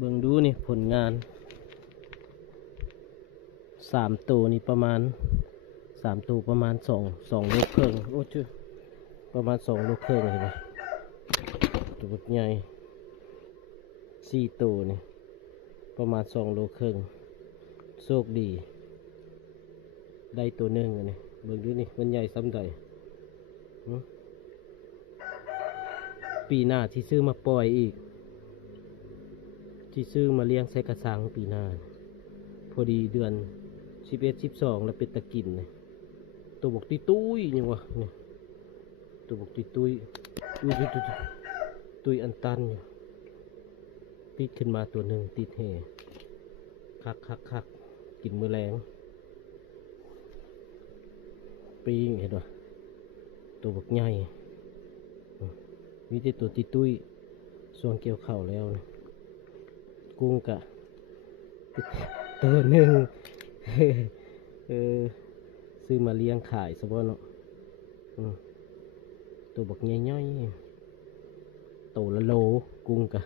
เบิ่งดูนี่ผลงาน3 ตัวนี่ประมาณ3 ตัวประมาณสองโลครึ่งโอ้ชื่อประมาณ2 โลครึ่งเห็นไหมตัวบักใหญ่4 ตัวนี่ประมาณ2 โลครึ่งโชคดีได้ตัวหนึ่งอันนี้เบิ่งดูนี่มันใหญ่ซ้ำใดปีหน้าที่ซื้อมาปล่อยอีกที่ซื้อมาเลี้ยงใส่กระสังปีหน้าพอดีเดือน11 12แล้วเป็นตะกินเลยตัวบกตุ้ยยังวะนี่ตัวบกตุ้ยตุ้ยอันตันอยู่ติดขึ้นมาตัวหนึ่งติดแห่คักกินมื้อแรงปีงเห็นป่ะตัวบกใหญ่มีแต่ตัวตุ้ยส่วนเกี่ยวเข่าแล้วนะกุ้งกะตัวหนึ่งซื้อมาเลี้ยงขายซะบ่เนาะตัวบักใหญ่ๆโตละโลกุ้งกะ